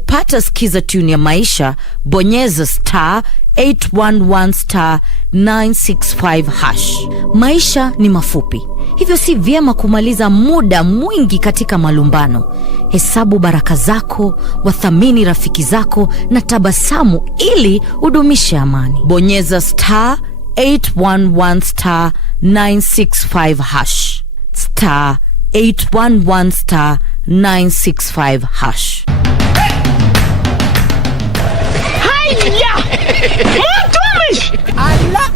Kupata skiza tune ya maisha, bonyeza *811*965#. Maisha ni mafupi, hivyo si vyema kumaliza muda mwingi katika malumbano. Hesabu baraka zako, wathamini rafiki zako na tabasamu ili udumishe amani. Bonyeza *811*965#. *811*965#. Ala!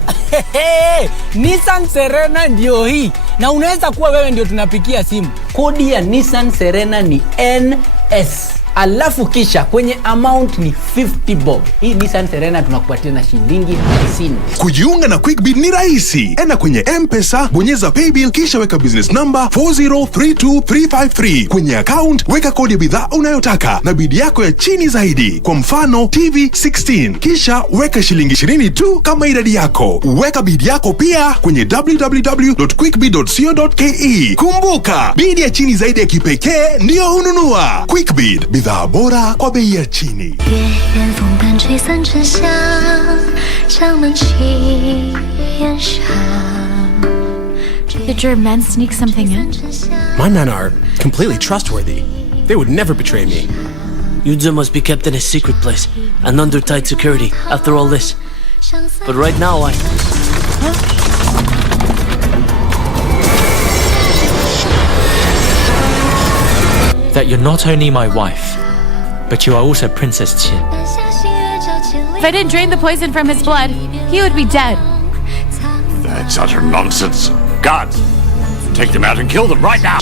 Nissan Serena ndio hii. Na unaweza kuwa wewe ndio tunapikia simu. Kodi ya Nissan Serena ni NS. Alafu kisha kwenye amount ni 50 bob. Hii Nissan Serena tunakupatia na shilingi 50. Kujiunga na QuickBid ni rahisi. Enda kwenye M-Pesa, bonyeza paybill kisha weka business number 4032353. Kwenye account weka kodi ya bidhaa unayotaka na bid yako ya chini zaidi. Kwa mfano TV 16. Kisha weka shilingi 20 tu kama idadi yako. Weka bid yako pia kwenye www.quickbid.co.ke. Kumbuka, bid ya chini zaidi ya kipekee ndio ununua. QuickBid, bidhaa bora kwa bei ya chini. Did your men sneak something in? My men are completely trustworthy. They would never betray me. Yunza must be kept in a secret place and under tight security after all this. But right now that you're not only my wife, but you are also Princess Qin. If I didn't drain the poison from his blood, he would be dead. That's utter nonsense. Guards, take them out and kill them right now.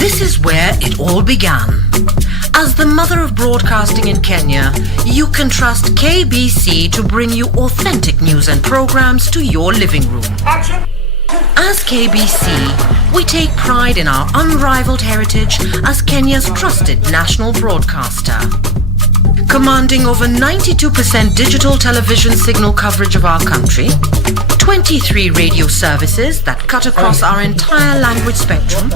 This is where it all began. As the mother of broadcasting in Kenya, you can trust KBC to bring you authentic news and programs to your living room. As KBC, we take pride in our unrivaled heritage as Kenya's trusted national broadcaster. Commanding over 92% digital television signal coverage of our country, 23 radio services that cut across our entire language spectrum,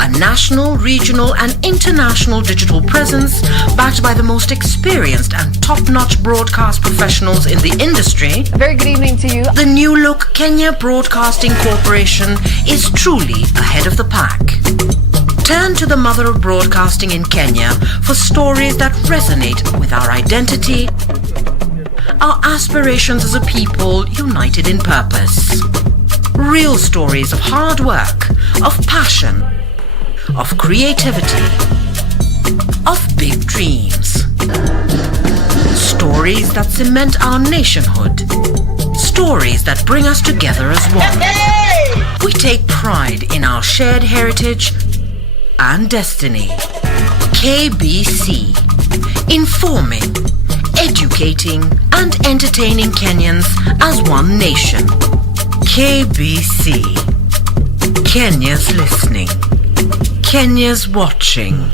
a national, regional and international digital presence backed by the most experienced and top-notch broadcast professionals in the industry. A very good evening to you. The new look Kenya Broadcasting Corporation is truly ahead of the pack. Turn to the mother of broadcasting in Kenya for stories that resonate with our identity, our aspirations as a people united in purpose. Real stories of hard work, of passion, of creativity, of big dreams. Stories that cement our nationhood. Stories that bring us together as one. We take pride in our shared heritage and destiny. KBC. Informing, educating and entertaining Kenyans as one nation. KBC. Kenya's listening. Kenya's watching.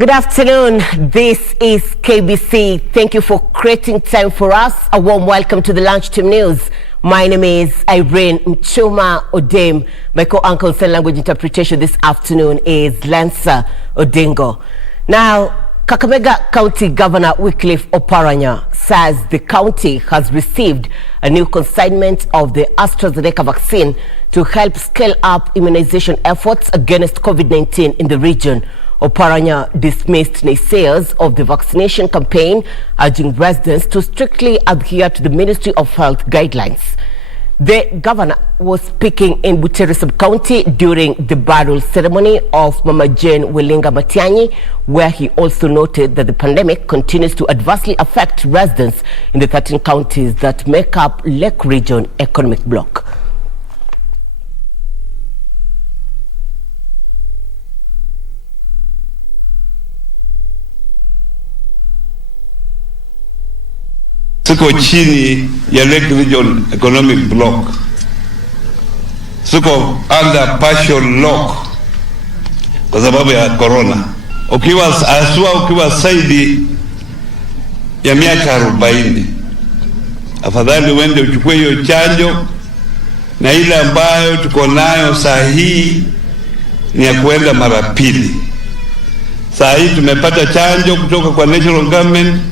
Good afternoon. This is KBC. Thank you for creating time for us. A warm welcome to the Lunchtime News. My name is Irene Muchuma Odem. My co-uncle in language interpretation this afternoon is Lancer Odingo. Now, Kakamega County Governor Wycliffe Oparanya says the county has received a new consignment of the AstraZeneca vaccine to help scale up immunization efforts against COVID-19 in the region. Oparanya dismissed naysayers of the vaccination campaign, urging residents to strictly adhere to the Ministry of Health guidelines. The governor was speaking in Butere Sub-County during the burial ceremony of Mama Jane Welinga Matiang'i, where he also noted that the pandemic continues to adversely affect residents in the 13 counties that make up Lake Region Economic Bloc. Tuko chini ya Lake Region Economic Bloc. Tuko under partial lock kwa sababu ya corona. Ukiwa zaidi ya miaka 40, afadhali uende uchukue hiyo chanjo, na ile ambayo tuko nayo saa hii ni ya kuenda mara pili. Saa hii tumepata chanjo kutoka kwa national government,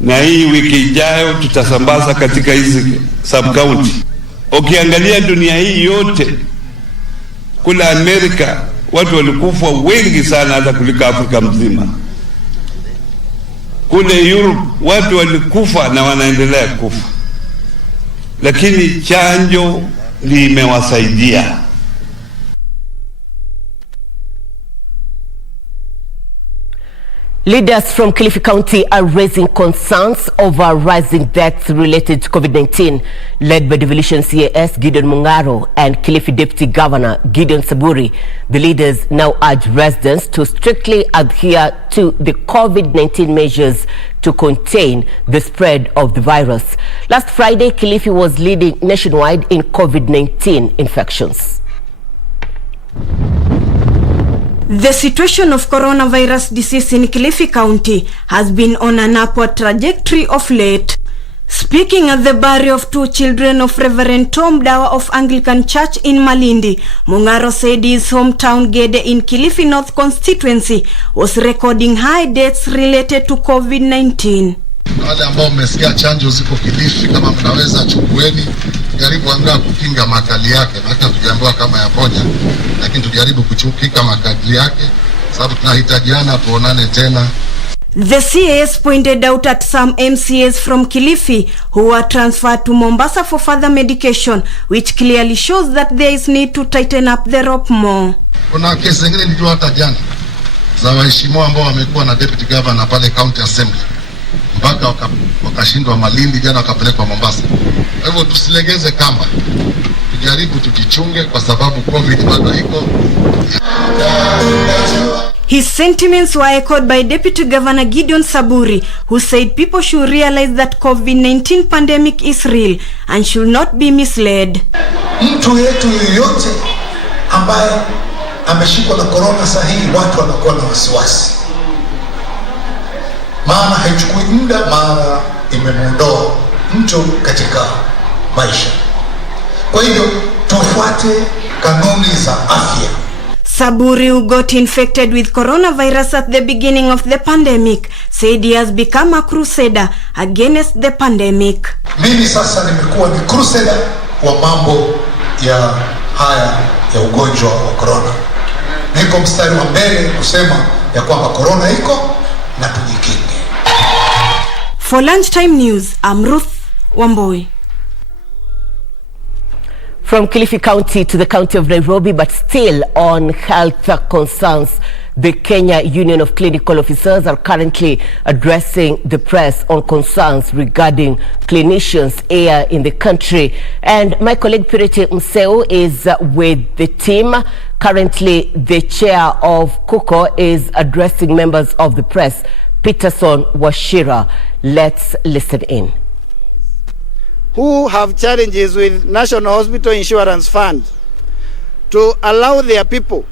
na hii wiki ijayo tutasambaza katika hizi sub-county. Ukiangalia dunia hii yote, kule Amerika watu walikufa wengi sana hata kuliko Afrika mzima. Kule Europe watu walikufa na wanaendelea kufa, lakini chanjo limewasaidia. Leaders from Kilifi County are raising concerns over rising deaths related to COVID-19. Led by Devolution CAS Gideon Mungaro and Kilifi Deputy Governor Gideon Saburi, the leaders now urge residents to strictly adhere to the COVID-19 measures to contain the spread of the virus. Last Friday, Kilifi was leading nationwide in COVID-19 infections. The situation of coronavirus disease in Kilifi County has been on an upward trajectory of late. Speaking at the burial of 2 children of Reverend Tom Dawa of Anglican Church in Malindi, Mungaro said his hometown Gede in Kilifi North constituency was recording high deaths related to COVID-19. Wale ambao mmesikia chanjo ziko Kilifi, kama mnaweza chukueni, jaribu angaa kukinga makali yake, hata tujiambiwa kama yaponya, lakini tujaribu kuchukika makali yake sababu tunahitajiana tuonane tena. The CAS pointed out at some MCAs from Kilifi who were transferred to Mombasa for further medication, which clearly shows that there is need to tighten up the rope more. Kuna kesi zingine nilijua hata jana za waheshimiwa ambao wamekuwa na deputy governor pale county assembly, mpaka wakashindwa Malindi, jana wakapelekwa Mombasa. Kwa hivyo tusilegeze kamba, tujaribu tujichunge kwa sababu COVID bado iko. His sentiments were echoed by Deputy Governor Gideon Saburi, who said people should realize that COVID-19 pandemic is real and should not be misled. Mtu yetu yoyote ambaye ameshikwa na corona sahihi, watu wanakuwa na wasiwasi, maana haichukui muda, maana imemuondoa mtu katika maisha. Kwa hivyo tufuate kanuni za afya. Saburi, who got infected with coronavirus at the beginning of the pandemic, said he has become a crusader against the pandemic. Mimi sasa nimekuwa ni crusader wa mambo ya haya ya ugonjwa wa corona. Niko mstari wa mbele kusema ya kwamba corona iko na tujikinge. For Lunchtime News, I'm Ruth Wamboi. From Kilifi County to the county of Nairobi, but still on health concerns, the Kenya Union of Clinical Officers are currently addressing the press on concerns regarding clinicians here in the country. And my colleague Purity Mseu is with the team. Currently, the chair of KUKO is addressing members of the press. Peterson Washira. Let's listen in. Who have challenges with National Hospital Insurance Fund to allow their people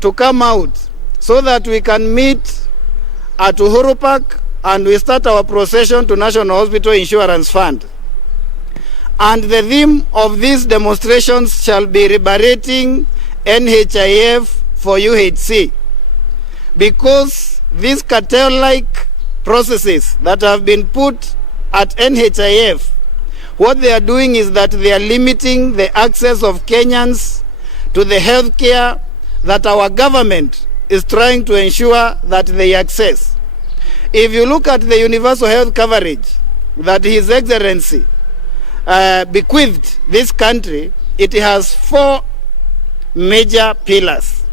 to come out so that we can meet at Uhuru Park and we start our procession to National Hospital Insurance Fund. And the theme of these demonstrations shall be liberating NHIF for UHC, because these cartel-like processes that have been put at NHIF, what they are doing is that they are limiting the access of Kenyans to the health care that our government is trying to ensure that they access. If you look at the universal health coverage that His Excellency bequeathed this country, it has 4 major pillars.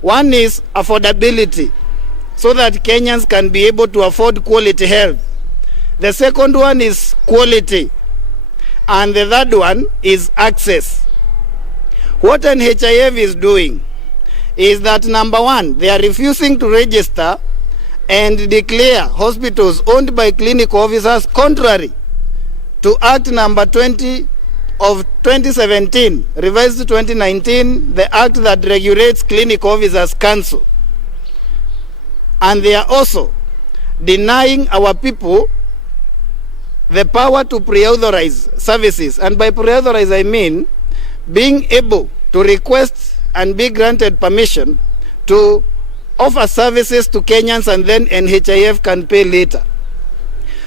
One is affordability, so that Kenyans can be able to afford quality health. The second one is quality, and the third one is access. What NHIF is doing is that, number one, they are refusing to register and declare hospitals owned by clinical officers contrary to Act number 20 of 2017, revised to 2019, the act that regulates clinical officers' council. And they are also denying our people the power to pre-authorize services. And by pre-authorize, I mean being able to request and be granted permission to offer services to Kenyans, and then NHIF can pay later.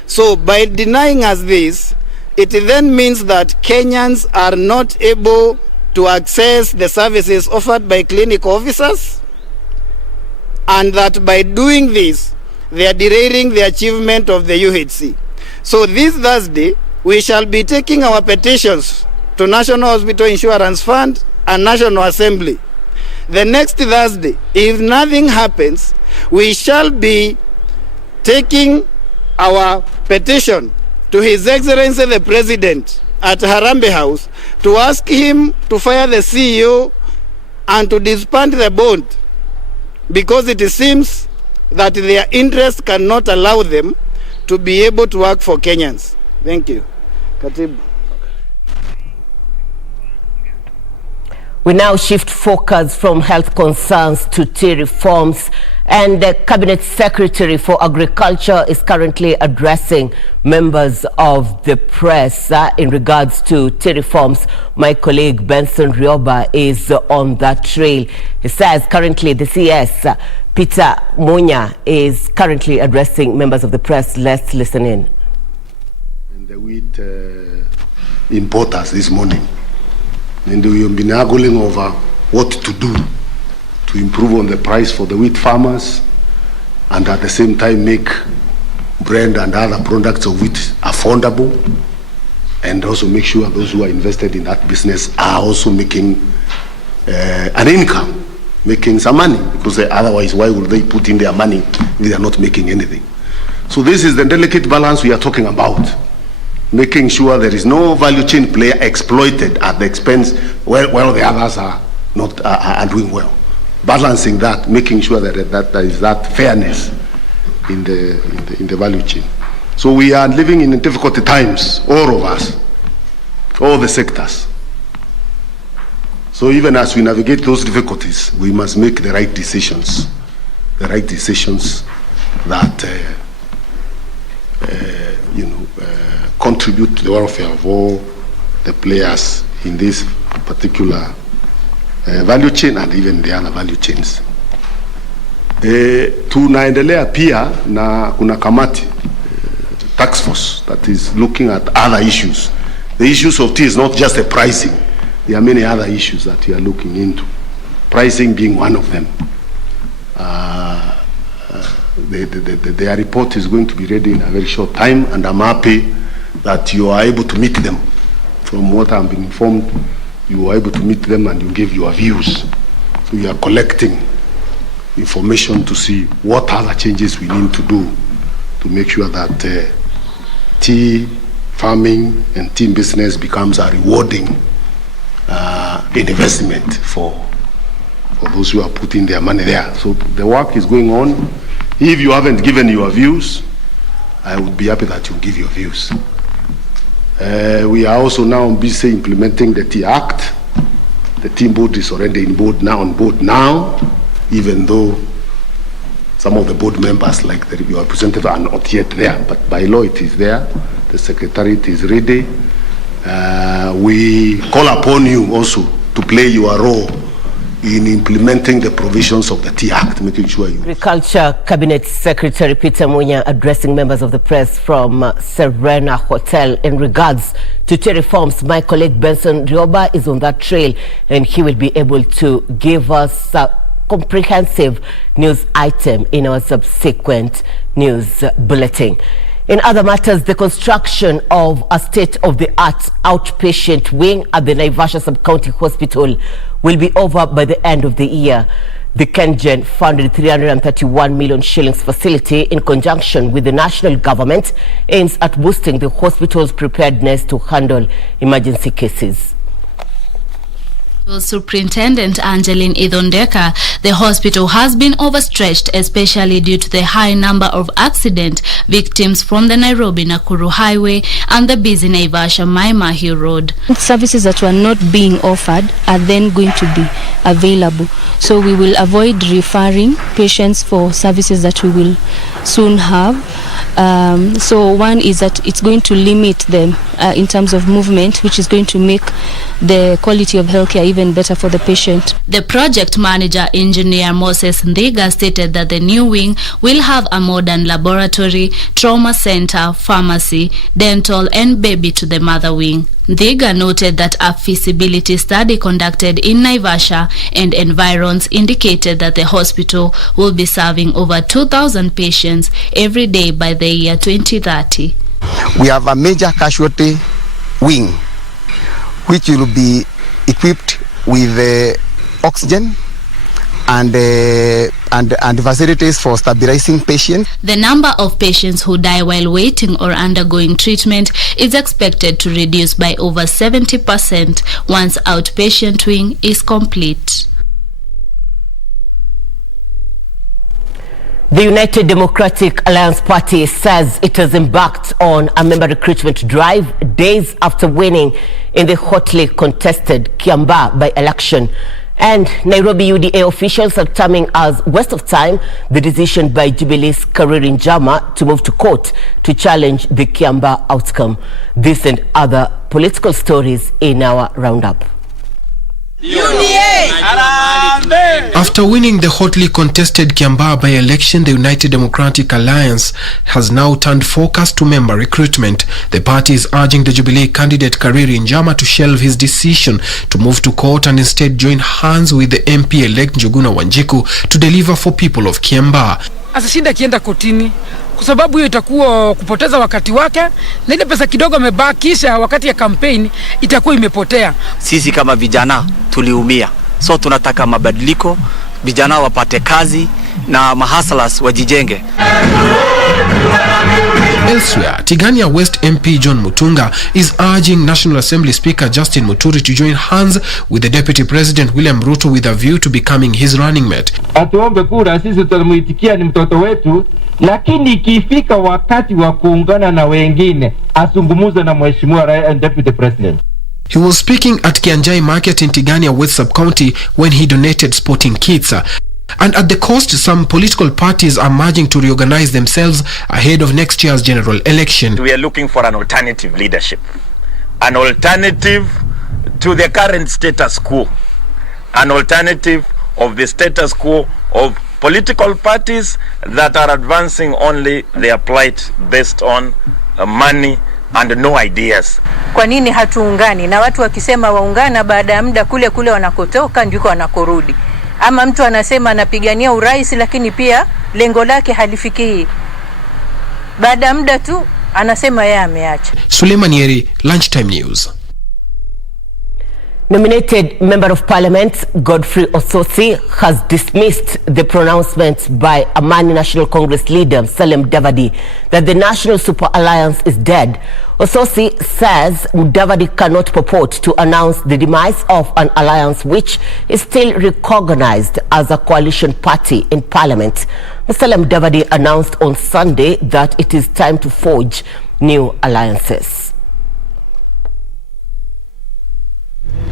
So by denying us this, it then means that Kenyans are not able to access the services offered by clinical officers, and that by doing this, they are derailing the achievement of the UHC. So this Thursday, we shall be taking our petitions to National Hospital Insurance Fund and National Assembly. The next Thursday, if nothing happens, we shall be taking our petition to His Excellency the President at Harambee House to ask him to fire the CEO and to disband the board, because it seems that their interest cannot allow them to be able to work for Kenyans. Thank you. Katibu. We now shift focus from health concerns to tea reforms, and the Cabinet Secretary for Agriculture is currently addressing members of the press in regards to tea reforms. My colleague Benson Rioba is on that trail. He says currently the CS, Peter Munya, is currently addressing members of the press. Let's listen in. And the wheat importers this morning, and we have been arguing over what to do to improve on the price for the wheat farmers, and at the same time make bread and other products of wheat affordable, and also make sure those who are invested in that business are also making an income, making some money, because otherwise why would they put in their money if they are not making anything? So this is the delicate balance we are talking about, making sure there is no value chain player exploited at the expense while the others are not are doing well. Balancing that, making sure that there is that fairness in the value chain. So we are living in difficult times, all of us, all the sectors. So even as we navigate those difficulties, we must make the right decisions that contribute to the welfare of all the players in this particular value chain and even the other value chains. Tunaendelea pia na kuna kamati task force that is looking at other issues. The issues of tea is not just the pricing. There are many other issues that we are looking into, pricing being one of them. Their report is going to be ready in a very short time, and I'm happy that you are able to meet them. From what I'm being informed, you are able to meet them and you give your views. So you are collecting information to see what other changes we need to do to make sure that tea farming and tea business becomes a rewarding investment for those who are putting their money there. So the work is going on. If you haven't given your views, I would be happy that you give your views. We are also now busy implementing the Tea Act. The Tea Board is already on board now, even though some of the board members, like your representative, are not yet there. But by law, it is there. The Secretariat is ready. We call upon you also to play your role in implementing the provisions of the Tea Act, making sure you... Agriculture Cabinet Secretary Peter Munya addressing members of the press from Serena Hotel in regards to tea reforms. My colleague Benson Rioba is on that trail, and he will be able to give us comprehensive news item in our subsequent news bulletin. In other matters, the construction of a state-of-the-art outpatient wing at the Naivasha Sub-County Hospital will be over by the end of the year. The KenGen funded 331 million shillings facility in conjunction with the national government aims at boosting the hospital's preparedness to handle emergency cases. Superintendent Angeline Idondeka, the hospital has been overstretched, especially due to the high number of accident victims from the Nairobi-Nakuru Highway and the busy Naivasha-Mai-Mahiu Road. Services that were not being offered are then going to be available. So we will avoid referring patients for services that we will soon have. So one is that it's going to limit them in terms of movement, which is going to make the quality of healthcare even better for the patient. The project manager, engineer Moses Ndiga, stated that the new wing will have a modern laboratory, trauma center, pharmacy, dental and baby to the mother wing. Ndiga noted that a feasibility study conducted in Naivasha and environs indicated that the hospital will be serving over 2,000 patients every day by the year 2030. We have a major casualty wing which will be equipped with oxygen and facilities for stabilizing patients. The number of patients who die while waiting or undergoing treatment is expected to reduce by over 70% once outpatient wing is complete. The United Democratic Alliance Party says it has embarked on a member recruitment drive days after winning in the hotly contested Kiambaa by-election. And Nairobi UDA officials are terming as waste of time the decision by Jubilee's Kariri Njama to move to court to challenge the Kiambaa outcome. This and other political stories in our roundup. After winning the hotly contested Kiambaa by-election, the United Democratic Alliance has now turned focus to member recruitment. The party is urging the Jubilee candidate Kariri Njama to shelve his decision to move to court and instead join hands with the MP-elect Njuguna Wanjiku to deliver for people of Kiambaa. Asishinda akienda kotini kwa sababu hiyo itakuwa kupoteza wakati wake, na ile pesa kidogo amebakisha wakati ya campaign itakuwa imepotea. Sisi kama vijana tuliumia, so tunataka mabadiliko, vijana wapate kazi na mahaslas wajijenge. Elsewhere, Tigania West MP John Mutunga is urging National Assembly Speaker Justin Muturi to join hands with the Deputy President William Ruto with a view to becoming his running mate. Atuombe kura, sisi tutamuitikia, ni mtoto wetu, lakini ikifika wakati wa kuungana na wengine asungumuze na mheshimiwa Deputy President. He was speaking at Kianjai Market in Tigania West Sub-County when he donated sporting kits. And at the cost, some political parties are merging to reorganize themselves ahead of next year's general election. We are looking for an alternative leadership, an alternative to the current status quo, an alternative of the status quo of political parties that are advancing only their plight based on money and no ideas. Kwa nini hatuungani? Na watu wakisema waungana, baada ya muda kule kule wanakotoka ndiko wanakorudi. Ama mtu anasema anapigania urais lakini pia lengo lake halifikii. Baada ya muda tu anasema yeye ameacha. Suleiman Yeri, Lunchtime News. Nominated Member of Parliament Godfrey Ososi has dismissed the pronouncements by Amani National Congress leader Salem Davadi that the National Super Alliance is dead. Ososi says Davadi cannot purport to announce the demise of an alliance which is still recognized as a coalition party in Parliament. Salem Davadi announced on Sunday that it is time to forge new alliances.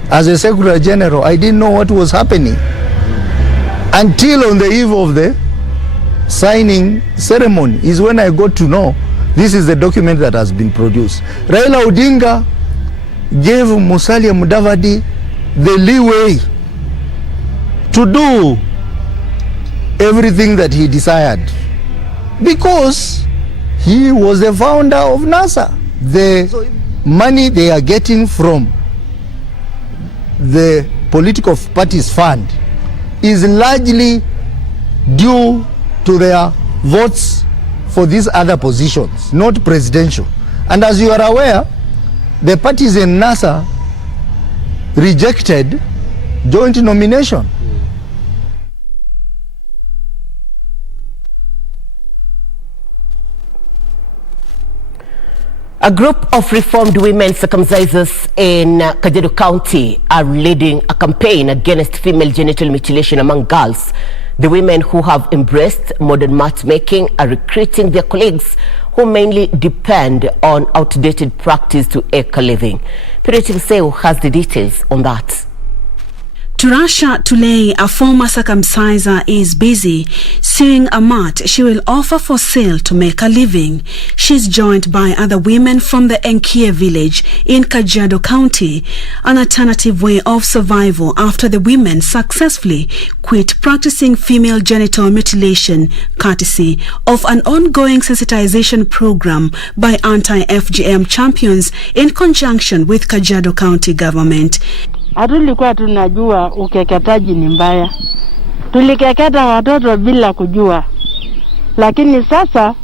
As a Secretary General, I didn't know what was happening until on the eve of the signing ceremony is when I got to know this is the document that has been produced. Raila Odinga gave Musalia Mudavadi the leeway to do everything that he desired because he was the founder of NASA. The money they are getting from the political parties fund is largely due to their votes for these other positions, not presidential. And as you are aware, the parties in NASA rejected joint nomination. A group of reformed women circumcisers in Kajiado County are leading a campaign against female genital mutilation among girls. The women who have embraced modern matchmaking are recruiting their colleagues who mainly depend on outdated practice to eke a living. Purity Mseu has the details on that. Turasha Tulei, a former circumciser, is busy sewing a mat she will offer for sale to make a living. She's joined by other women from the Enkie village in Kajiado County, an alternative way of survival after the women successfully quit practicing female genital mutilation courtesy of an ongoing sensitization program by Anti-FGM champions in conjunction with Kajiado County government. Hatulikuwa tunajua ukeketaji ni mbaya. Tulikeketa watoto bila kujua. Lakini sasa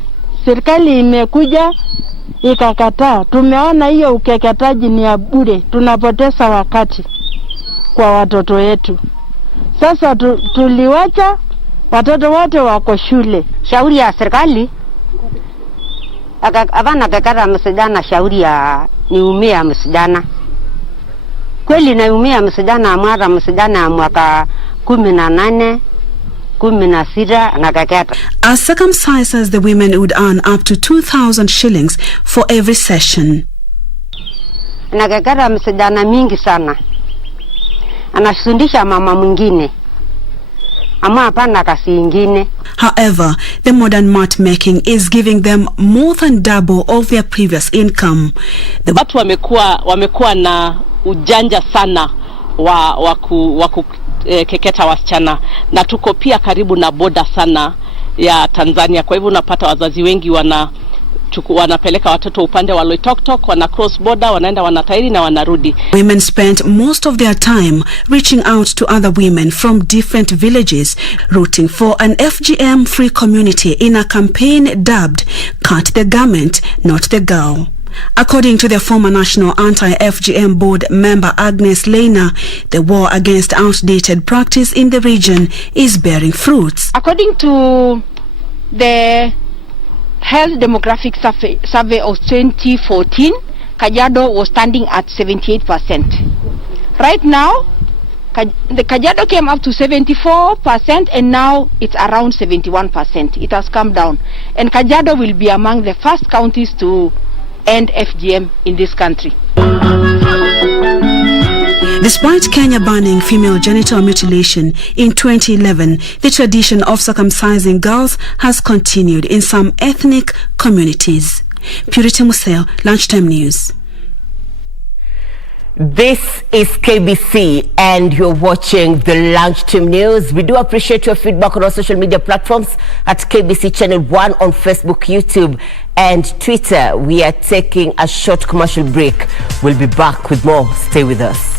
serikali imekuja ikakataa. Tumeona hiyo ukeketaji ni ya bure. Tunapoteza wakati kwa watoto wetu. Sasa tuliwacha watoto wote wako shule. Shauri ya serikali avana keketa msijana, shauri ya niumia msijana. Kweli naumia msijana amara msijana mwaka 18 16 na kaketa. As circumcisers, the women would earn up to 2,000 shillings for every session. Na kaketa msijana mingi sana. Anafundisha mama mwingine. Ama hapana kasi ingine. However, the modern mat making is giving them more than double of their previous income. Watu wamekuwa na ujanja sana wa kukeketa wasichana, na tuko pia karibu na boda sana ya Tanzania. Kwa hivyo unapata wazazi wengi wanapeleka watoto upande wa Loitoktok, wana cross border, wanaenda wanatairi na wanarudi. Women spent most of their time reaching out to other women from different villages, rooting for an FGM-free community in a campaign dubbed "Cut the Garment, Not the Girl." According to the former National Anti-FGM Board member Agnes Leina, the war against outdated practice in the region is bearing fruits. According to the Health Demographic Survey of 2014, Kajiado was standing at 78%. Right now, the Kajiado came up to 74% and now it's around 71%. It has come down. And Kajiado will be among the first counties to end FGM in this country. Despite Kenya banning female genital mutilation in 2011, the tradition of circumcising girls has continued in some ethnic communities. Purity Museo, Lunchtime News. This is KBC and you're watching the Lunchtime News. We do appreciate your feedback on our social media platforms at KBC Channel 1 on Facebook, YouTube and Twitter. We are taking a short commercial break. We'll be back with more. Stay with us.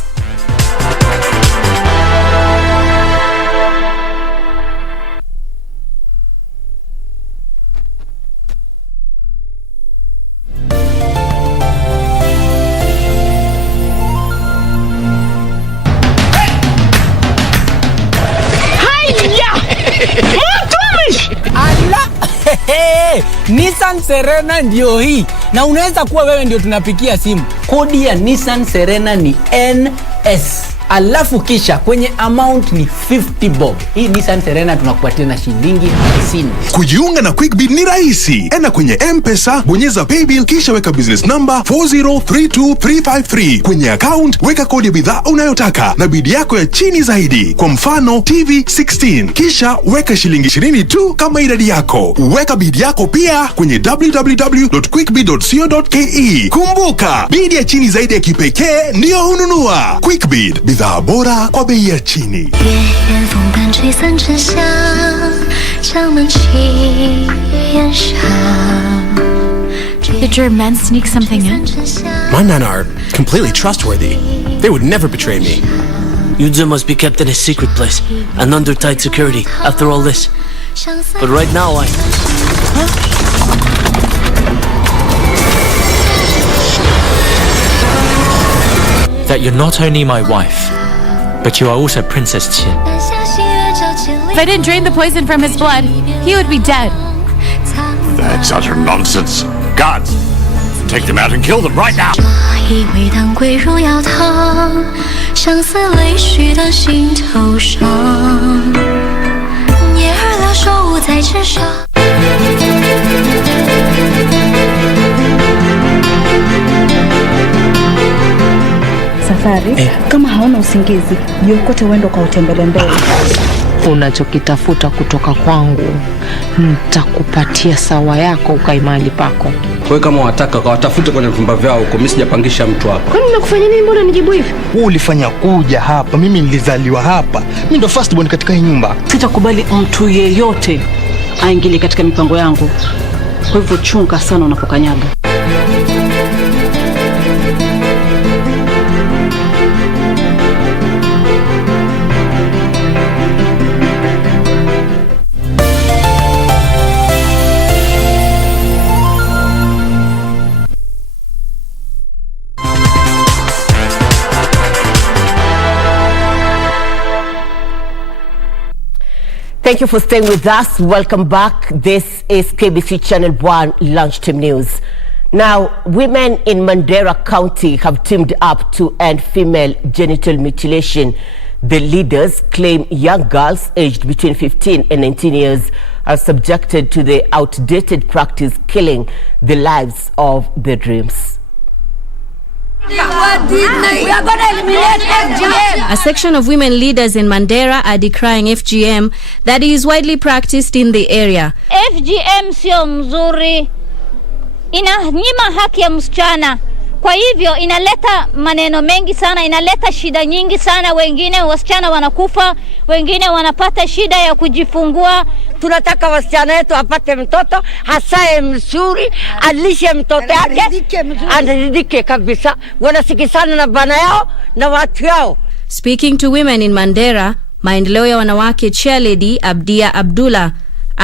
Nissan Serena ndio hii, na unaweza kuwa wewe ndio tunapikia simu. Kodi ya Nissan Serena ni NS, alafu kisha kwenye amount ni 50 bob. Hii Nissan Serena tunakupatia na shilingi 50. Kujiunga na QuickBid ni rahisi. Enda kwenye M-Pesa, bonyeza paybill, kisha weka business number 4032353. Kwenye account weka kodi ya bidhaa unayotaka na bid yako ya chini zaidi. Kwa mfano TV 16, kisha weka shilingi 20 tu kama idadi yako. Weka bid yako pia kwenye www.quickbid.co.ke. Kumbuka, bid ya chini zaidi ya kipekee ndio hununua. QuickBid, bidhaa bora kwa bei ya chini. Did your men sneak something in? My men are completely trustworthy. They would never betray me. Yunze must be kept in a secret place and under tight security after all this. But right now that you're not only my wife, but you are also Princess Qin. If I didn't drain the poison from his blood, he would be dead. That's utter nonsense. Guards, take them out and kill them right now. Safari, kama hauna usingizi, jiokote uende kwa utembele mbele. Unachokitafuta kutoka kwangu, nitakupatia sawa yako ukae mahali pako. Wewe kama wataka watafute kwenye vyumba vyao huko, mimi sijapangisha mtu hapa. Kwani nimekufanya nini mbona nijibu hivi? Wewe ulifanya kuja hapa, mimi nilizaliwa hapa. Mimi ndo first born katika hii nyumba. Sitakubali mtu yeyote aingilie katika mipango yangu. Kwa hivyo chunga sana unapokanyaga. Thank you for staying with us. Welcome back. This is KBC Channel 1 Lunchtime News. Now, women in Mandera County have teamed up to end female genital mutilation. The leaders claim young girls aged between 15 and 19 years are subjected to the outdated practice, killing the lives of their dreams. We are going to eliminate FGM. A section of women leaders in Mandera are decrying FGM that is widely practiced in the area. FGM sio mzuri, inanyima haki ya msichana. Kwa hivyo inaleta maneno mengi sana, inaleta shida nyingi sana. Wengine wasichana wanakufa, wengine wanapata shida ya kujifungua. Tunataka wasichana wetu apate mtoto, hasae mzuri, alishe mtoto yake, anaridhike kabisa, wanasikizana na bana yao na watu yao. Speaking to women in Mandera, maendeleo ya wanawake chairlady Abdia Abdullah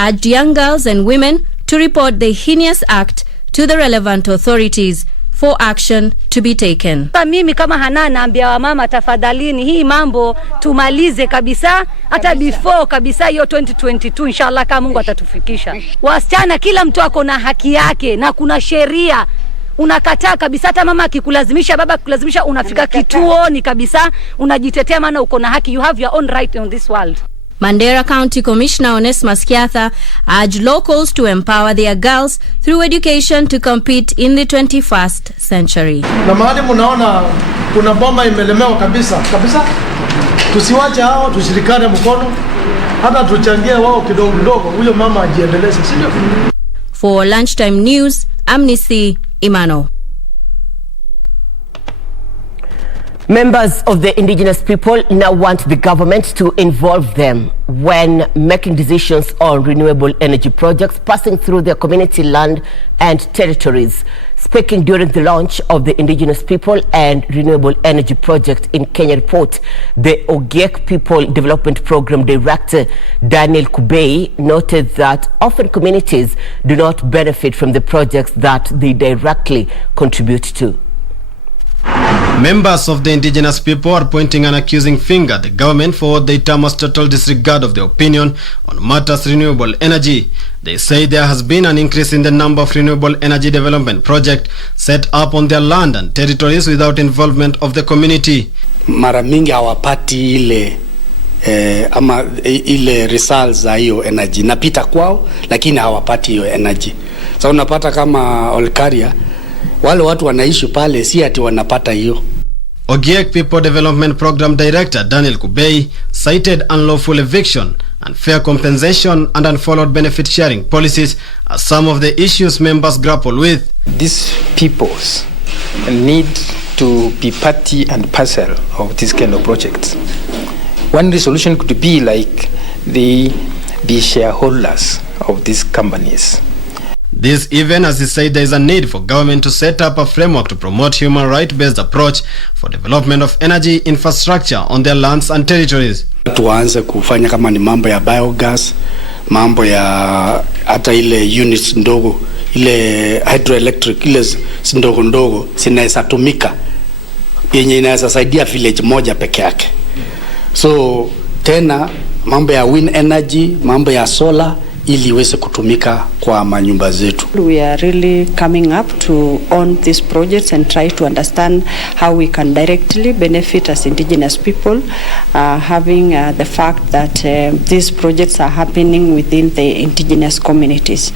urged young girls and women to report the heinous act to the relevant authorities for action to be taken. Mimi kama Hana naambia wamama, tafadhalini hii mambo tumalize kabisa, hata before kabisa hiyo 2022 inshallah, kama Mungu atatufikisha. Wasichana kila mtu ako na haki yake na kuna sheria. Unakataa kabisa, hata mama akikulazimisha, baba akikulazimisha, unafika kituoni kabisa, unajitetea, maana uko na haki. You have your own right in this world. Mandera County Commissioner Onesmus Kiatha urged locals to empower their girls through education to compete in the 21st century. Na mahali mnaona kuna bomba imelemewa kabisa, tusiwache hao, tushirikane mkono, hata tuchangie wao kidogo, huyo mama ajiendeleze, si ndio? For Lunchtime News, Amnesty Imano. Members of the indigenous people now want the government to involve them when making decisions on renewable energy projects passing through their community land and territories. Speaking during the launch of the Indigenous People and Renewable Energy Project in Kenya Report, the Ogiek People Development Program Director Daniel Kubei noted that often communities do not benefit from the projects that they directly contribute to. Members of the indigenous people are pointing an accusing finger at the government for what they term as total disregard of their opinion on matters renewable energy. They say there has been an increase in the number of renewable energy development projects set up on their land and territories without involvement of the community. Mara mingi hawapati ile results za hiyo energy. Napita kwao lakini hawapati hiyo energy. Sasa unapata kama Olkaria, wale watu wanaishi pale si ati wanapata hiyo. Ogiek People Development Program Director Daniel Kubei cited unlawful eviction, unfair compensation and unfollowed benefit sharing policies as some of the issues members grapple with. These peoples need to be party and parcel of this kind of projects. One resolution could be like they be shareholders of these companies. This even as he said there is a need for government to set up a framework to promote human right-based approach for development of energy infrastructure on their lands and territories. Tuanze kufanya kama ni mambo ya biogas, mambo ya hata ile units ndogo, ile hydroelectric, ile ndogo ndogo zinaweza tumika yenye inaweza saidia village moja peke yake. So tena mambo ya wind energy, mambo ya solar ili iweze kutumika kwa manyumba zetu. We are really coming up to own these projects and try to understand how we can directly benefit as indigenous people, having the fact that these projects are happening within the indigenous communities.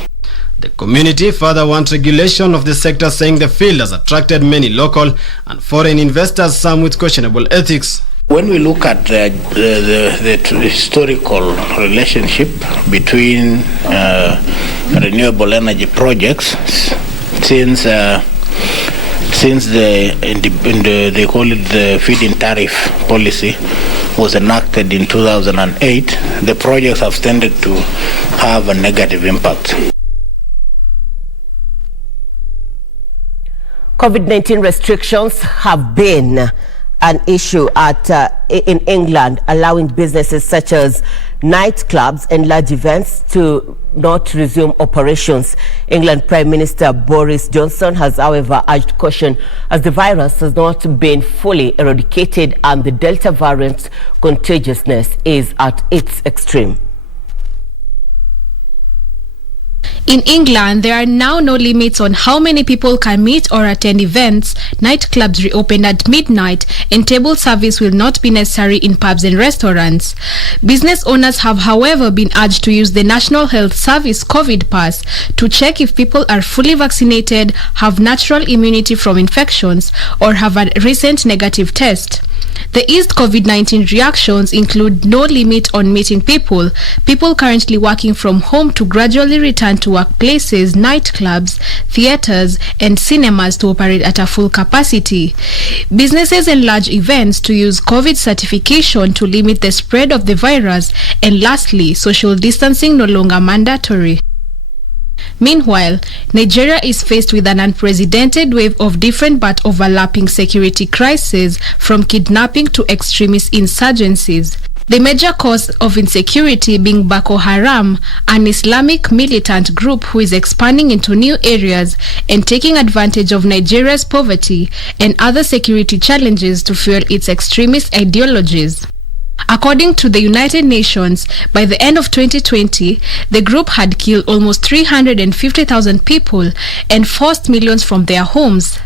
The community further wants regulation of the sector, saying the field has attracted many local and foreign investors, some with questionable ethics. When we look at the historical relationship between renewable energy projects since they call it the feed-in tariff policy was enacted in 2008, the projects have tended to have a negative impact. COVID-19 restrictions have been an issue in England, allowing businesses such as nightclubs and large events to not resume operations. England Prime Minister Boris Johnson has, however, urged caution as the virus has not been fully eradicated and the Delta variant's contagiousness is at its extreme. In England, there are now no limits on how many people can meet or attend events. Nightclubs reopened at midnight, and table service will not be necessary in pubs and restaurants. Business owners have, however, been urged to use the National Health Service COVID Pass to check if people are fully vaccinated, have natural immunity from infections, or have a recent negative test. The eased COVID-19 reactions include no limit on meeting people, people currently working from home to gradually return to workplaces, nightclubs, theaters, and cinemas to operate at a full capacity. Businesses and large events to use COVID certification to limit the spread of the virus. And lastly, social distancing no longer mandatory. Meanwhile, Nigeria is faced with an unprecedented wave of different but overlapping security crises, from kidnapping to extremist insurgencies. The major cause of insecurity being Boko Haram, an Islamic militant group who is expanding into new areas and taking advantage of Nigeria's poverty and other security challenges to fuel its extremist ideologies. According to the United Nations, by the end of 2020, the group had killed almost 350,000 people and forced millions from their homes.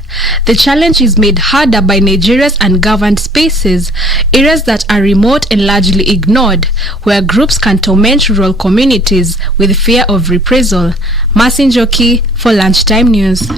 The challenge is made harder by Nigeria's ungoverned spaces, areas that are remote and largely ignored, where groups can torment rural communities with fear of reprisal. Masin Joki for Lunchtime News.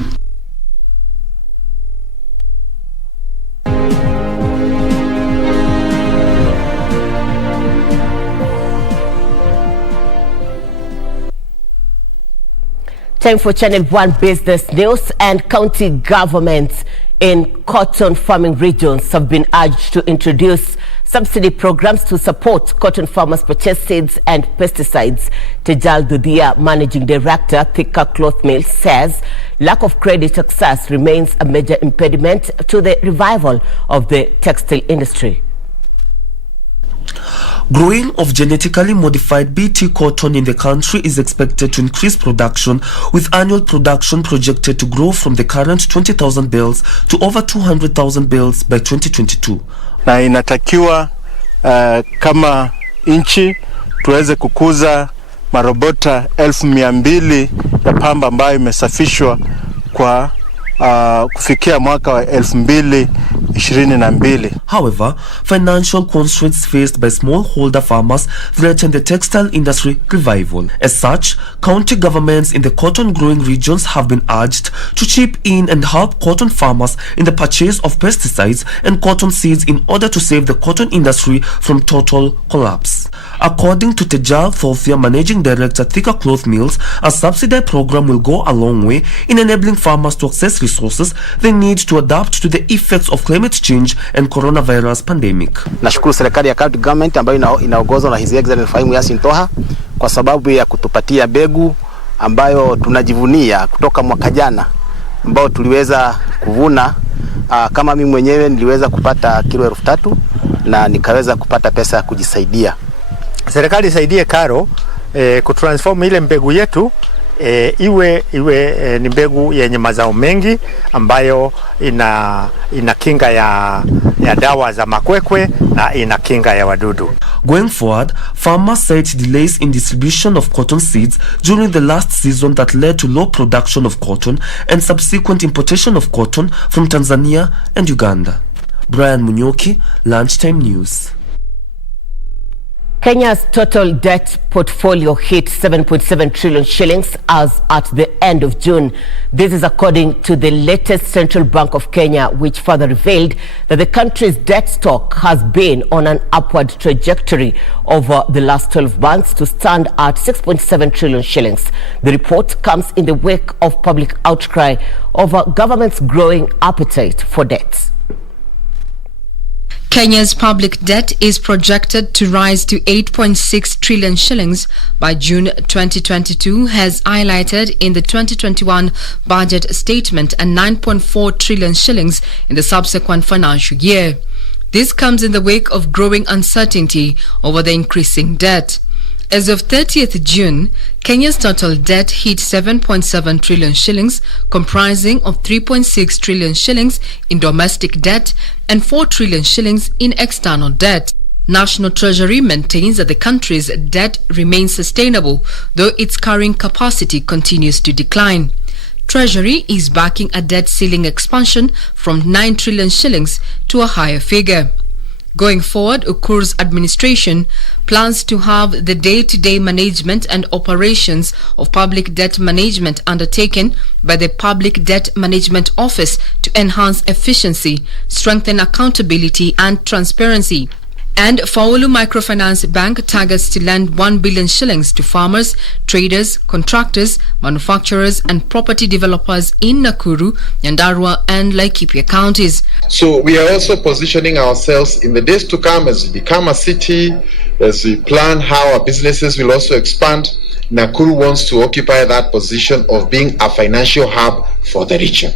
Time for Channel 1 Business News. And county governments in cotton farming regions have been urged to introduce subsidy programs to support cotton farmers purchase seeds and pesticides. Tejal Dudia, managing director, Thika Cloth Mill, says lack of credit access remains a major impediment to the revival of the textile industry. Growing of genetically modified BT cotton in the country is expected to increase production, with annual production projected to grow from the current 20,000 bales to over 200,000 bales by 2022. Na inatakiwa kama nchi tuweze kukuza marobota 1,200 ya pamba ambayo imesafishwa kwa kufikia mwaka wa 2022. However, financial constraints faced by smallholder farmers threaten the textile industry revival. As such, county governments in the cotton growing regions have been urged to chip in and help cotton farmers in the purchase of pesticides and cotton seeds in order to save the cotton industry from total collapse. According to Tejal Thothia, managing director, Thika Cloth Mills, a subsidy program will go a long way in enabling farmers to access resources they need to adapt to the effects of climate change and coronavirus pandemic. Nashukuru serikali ya county government ambayo inaongozwa na His Excellency Faimu Yasin Toha kwa sababu ya kutupatia begu ambayo tunajivunia kutoka mwaka jana ambao tuliweza kuvuna. Kama mimi mwenyewe niliweza kupata kilo 3,000 na nikaweza kupata pesa ya kujisaidia. Serikali isaidie Karo kutransform ile mbegu yetu iwe ni mbegu yenye mazao mengi ambayo ina kinga ya dawa za makwekwe na ina kinga ya wadudu. Going forward, farmers cite delays in distribution of cotton seeds during the last season that led to low production of cotton and subsequent importation of cotton from Tanzania and Uganda. Brian Munyoki, Lunchtime News. Kenya's total debt portfolio hit 7.7 trillion shillings as at the end of June. This is according to the latest Central Bank of Kenya, which further revealed that the country's debt stock has been on an upward trajectory over the last 12 months to stand at 6.7 trillion shillings. The report comes in the wake of public outcry over government's growing appetite for debt. Kenya's public debt is projected to rise to 8.6 trillion shillings by June 2022, as highlighted in the 2021 budget statement, and 9.4 trillion shillings in the subsequent financial year. This comes in the wake of growing uncertainty over the increasing debt. As of 30th June, Kenya's total debt hit 7.7 trillion shillings, comprising of 3.6 trillion shillings in domestic debt and 4 trillion shillings in external debt. National Treasury maintains that the country's debt remains sustainable, though its carrying capacity continues to decline. Treasury is backing a debt ceiling expansion from 9 trillion shillings to a higher figure. Going forward, Ukur's administration plans to have the day-to-day management and operations of public debt management undertaken by the Public Debt Management Office to enhance efficiency, strengthen accountability and transparency. And Faulu Microfinance Bank targets to lend 1 billion shillings to farmers, traders, contractors, manufacturers and property developers in Nakuru, Nyandarua and Laikipia counties. So we are also positioning ourselves in the days to come as we become a city, as we plan how our businesses will also expand. Nakuru wants to occupy that position of being a financial hub for the region.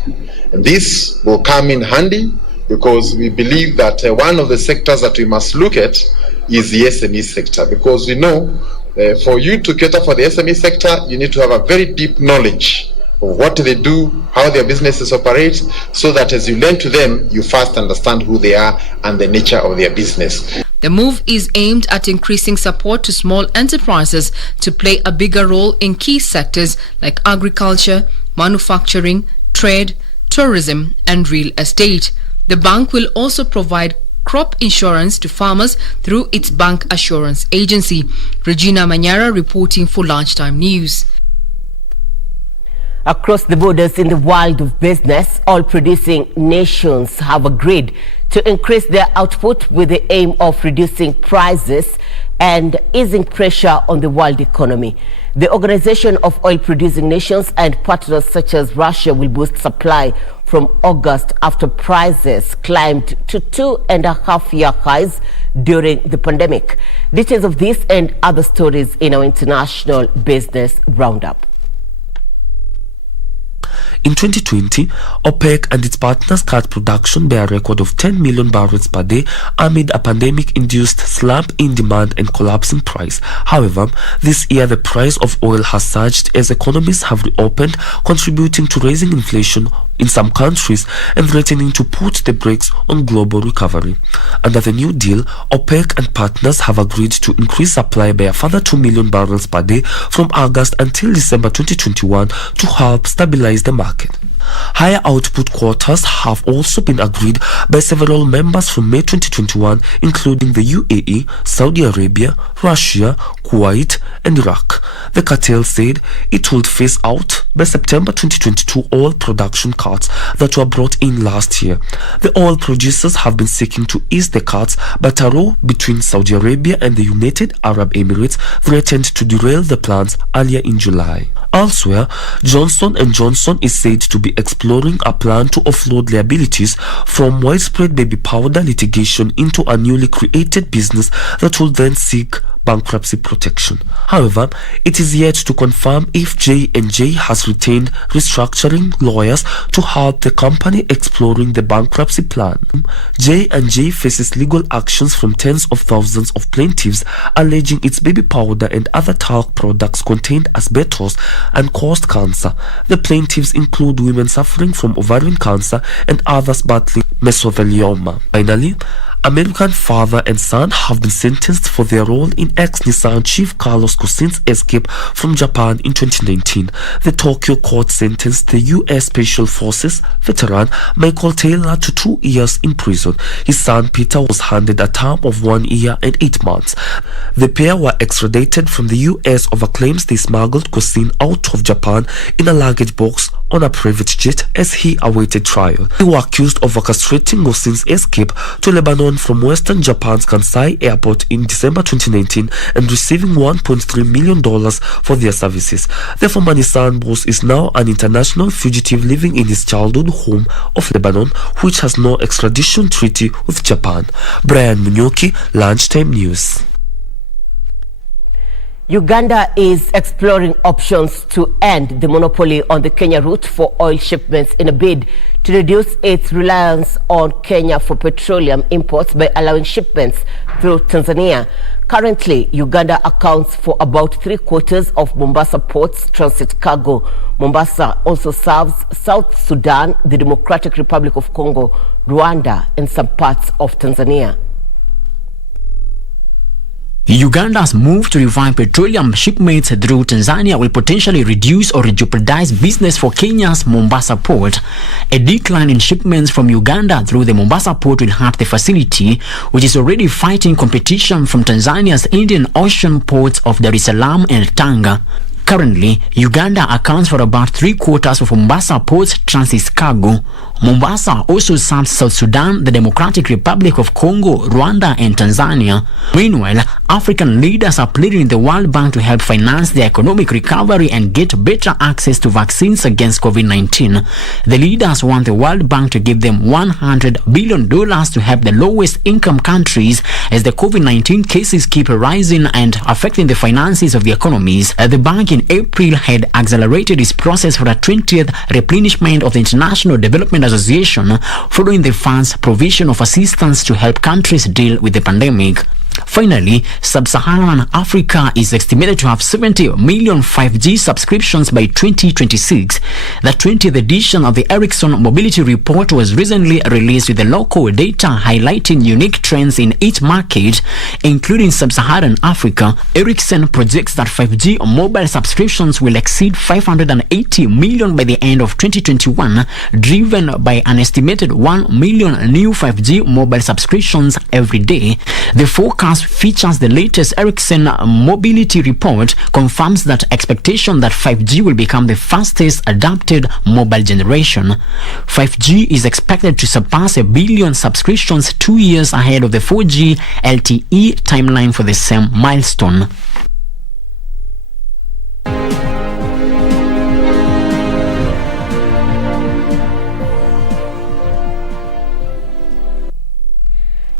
And this will come in handy, because we believe that one of the sectors that we must look at is the SME sector, because we know for you to cater for the SME sector, you need to have a very deep knowledge of what they do, how their businesses operate, so that as you lend to them, you first understand who they are and the nature of their business. The move is aimed at increasing support to small enterprises to play a bigger role in key sectors like agriculture, manufacturing, trade, tourism and real estate. The bank will also provide crop insurance to farmers through its bank assurance agency. Regina Manyara reporting for Lunchtime News. Across the borders in the world of business, oil producing nations have agreed to increase their output with the aim of reducing prices and easing pressure on the world economy. The Organization of Oil Producing Nations and partners such as Russia will boost supply from August after prices climbed to 2.5-year highs during the pandemic. Details of this and other stories in our international business roundup. In 2020, OPEC and its partners cut production by a record of 10 million barrels per day amid a pandemic-induced slump in demand and collapsing price. However, this year the price of oil has surged as economies have reopened, contributing to raising inflation in some countries and threatening to put the brakes on global recovery. Under the new deal, OPEC and partners have agreed to increase supply by a further 2 million barrels per day from August until December 2021 to help stabilize the market. Higher output quotas have also been agreed by several members from May 2021, including the UAE, Saudi Arabia, Russia, Kuwait and Iraq. The cartel said it would phase out by September 2022 oil production cuts that were brought in last year. The oil producers have been seeking to ease the cuts, but a row between Saudi Arabia and the United Arab Emirates threatened to derail the plans earlier in July. Elsewhere, Johnson & Johnson is said to be exploring a plan to offload liabilities from widespread baby powder litigation into a newly created business that will then seek bankruptcy protection. However, it is yet to confirm if J&J has retained restructuring lawyers to help the company exploring the bankruptcy plan. J&J faces legal actions from tens of thousands of plaintiffs alleging its baby powder and other talc products contained asbestos and caused cancer. The plaintiffs include women suffering from ovarian cancer and others battling mesothelioma. Finally, American father and son have been sentenced for their role in ex-Nissan chief Carlos Ghosn's escape from Japan in 2019. The Tokyo court sentenced the U.S. Special Forces veteran Michael Taylor to 2 years in prison. His son Peter was handed a term of 1 year and 8 months. The pair were extradited from the U.S. over claims they smuggled Ghosn out of Japan in a luggage box on a private jet as he awaited trial. They were accused of orchestrating Ghosn's escape to Lebanon from western Japan's Kansai airport in December 2019 and receiving $1.3 million for their services. The former Nissan boss is now an international fugitive living in his childhood home of Lebanon, which has no extradition treaty with Japan. Brian Munyoki, Lunchtime News. Uganda is exploring options to end the monopoly on the Kenya route for oil shipments in a bid to reduce its reliance on Kenya for petroleum imports by allowing shipments through Tanzania. Currently, Uganda accounts for about 3/4 of Mombasa Port's transit cargo. Mombasa also serves South Sudan, the Democratic Republic of Congo, Rwanda, and some parts of Tanzania. Uganda's move to revive petroleum shipments through Tanzania will potentially reduce or jeopardize business for Kenya's Mombasa port. A decline in shipments from Uganda through the Mombasa port will hurt the facility, which is already fighting competition from Tanzania's Indian Ocean ports of Dar es Salaam and Tanga. Currently, Uganda accounts for about 3/4 of Mombasa port's transit cargo. Mombasa also serves South Sudan, the Democratic Republic of Congo, Rwanda, and Tanzania. Meanwhile, African leaders are pleading with the World Bank to help finance the economic recovery and get better access to vaccines against COVID-19. The leaders want the World Bank to give them $100 billion to help the lowest income countries as the COVID-19 cases keep rising and affecting the finances of the economies. The bank in April had accelerated its process for a 20th replenishment of the International Development Association following the fund's provision of assistance to help countries deal with the pandemic. Finally, Sub-Saharan Africa is estimated to have 70 million 5G subscriptions by 2026. The 20th edition of the Ericsson Mobility Report was recently released with the local data highlighting unique trends in each market, including Sub-Saharan Africa. Ericsson projects that 5G mobile subscriptions will exceed 580 million by the end of 2021, driven by an estimated 1 million new 5G mobile subscriptions every day. The forecast features the latest Ericsson Mobility Report, confirms that expectation that 5G will become the fastest adopted mobile generation. 5G is expected to surpass 1 billion subscriptions 2 years ahead of the 4G LTE timeline for the same milestone.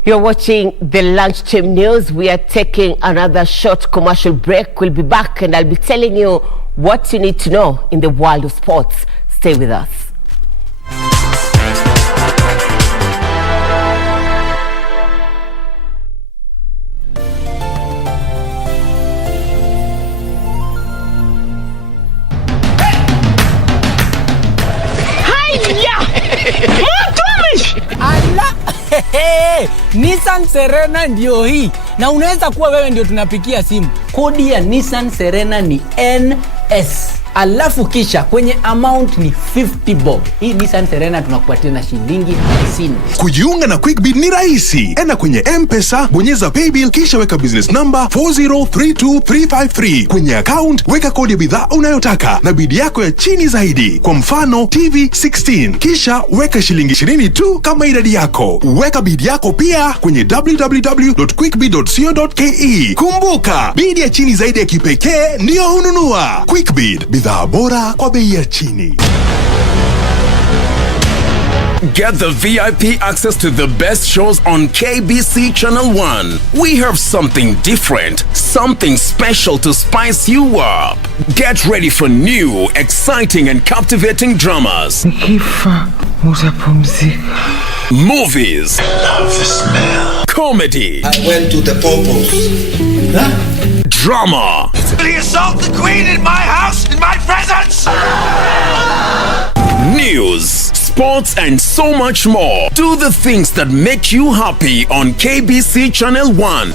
You're watching the Lunchtime News. We are taking another short commercial break. We'll be back and I'll be telling you what you need to know in the world of sports. Stay with us. Nissan Serena ndio hii, na unaweza kuwa wewe ndio tunapikia simu. Kodi ya Nissan Serena ni NS, alafu kisha kwenye amount ni 50 bob. Hii Nissan Serena tunakupatia na shilingi 50. Kujiunga na QuickBid ni rahisi. Enda kwenye M-Pesa, bonyeza paybill, kisha weka business number 4032353. Kwenye account weka kodi ya bidhaa unayotaka na bidi yako ya chini zaidi, kwa mfano TV 16, kisha weka shilingi 20 tu kama idadi yako. Weka bidi yako pia kwenye www.quickbid.co.ke. Kumbuka, bidi ya chini zaidi ya kipekee ndio hununua. QuickBid, bidhaa bora kwa bei ya chini. Get the VIP access to the best shows on KBC Channel 1. We have something different, something special to spice you up. Get ready for new, exciting and captivating dramas. Movies. I love the smell. Comedy. I went to the purpose. Drama. Did he assault the queen in my house, in my presence? News, sports, and so much more. Do the things that make you happy on KBC Channel 1.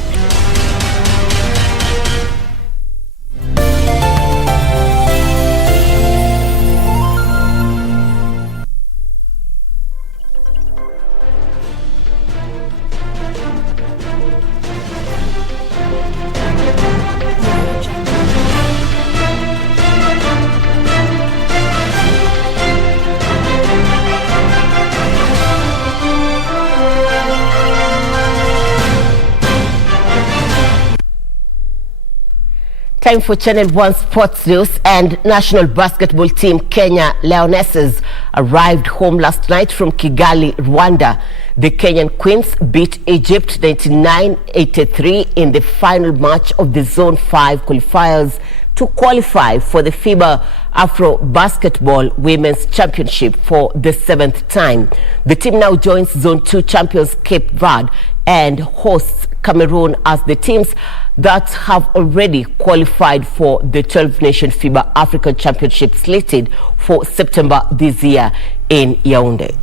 Time for Channel 1 Sports News. And national basketball team Kenya Lionesses arrived home last night from Kigali, Rwanda. The Kenyan Queens beat Egypt 99-83 in the final match of the Zone 5 qualifiers to qualify for the FIBA Afro Basketball Women's Championship for the 7th time. The team now joins Zone 2 champions Cape Verde and hosts Cameroon as the teams that have already qualified for the 12-nation FIBA African Championship slated for September this year in Yaoundé.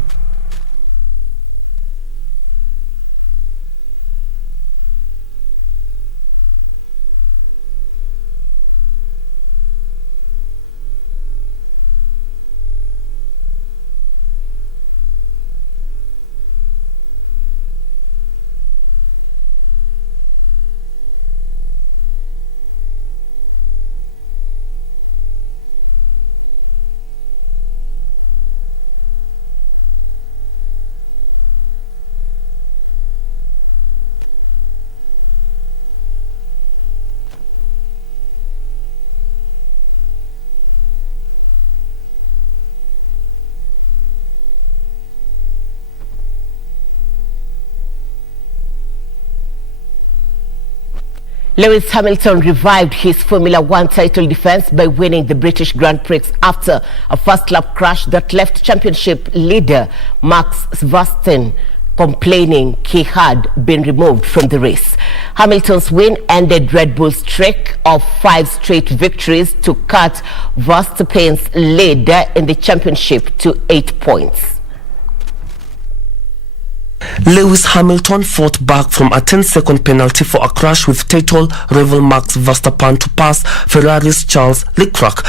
Lewis Hamilton revived his Formula 1 title defense by winning the British Grand Prix after a first-lap crash that left championship leader Max Verstappen complaining he had been removed from the race. Hamilton's win ended Red Bull's streak of 5 straight victories to cut Verstappen's lead in the championship to 8 points. Lewis Hamilton fought back from a 10-second penalty for a crash with title rival Max Verstappen to pass Ferrari's Charles Leclerc